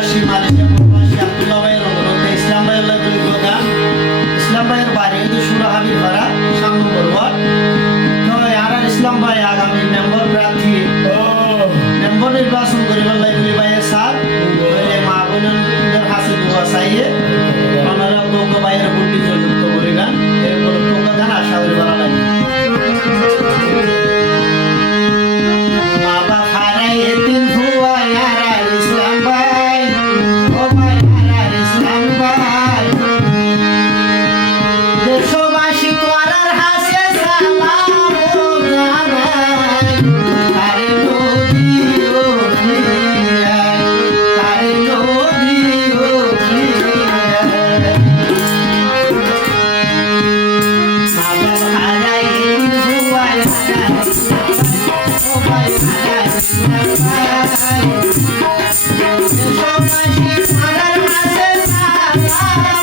প্রবাসী মালয়েশিয়া প্রবাসী আব্দুল্লাহ ভাইয়ের অনুরোধে ইসলাম ভাইয়ের লাগবে গান ইসলাম ভাইয়ের বাড়ি কিন্তু সুরাহাবির পাড়া 7 নম্বর ওয়ার্ড তো আর ইসলাম ভাই আগামী মেম্বার প্রার্থী মেম্বার নির্বাচন করিবার লাগবে ভাইয়ের স্যার বলে মা বোনের কাছে দোয়া চাইয়ে ওনারা তোকে ভাইয়ের ভোট যুক্ত করি গান এরপর তোকে গান আশা করি ভালো লাগে বাবা ফারাই এতিম হুয়া ইয়ারা ইসলাম ভাই ও ভাই ইয়ারা ইসলাম ভাই দেশবাসী তোরার হাসে সালাম জানাই তারে নদীও নিরাই তারে নদীও নিরাই বাবা ফারাই এতিম হুয়া ইয়ারা ও ভাই ইয়ারা ইসলাম ভাই দেশবাসী তোরার হাসে সালাম জানাই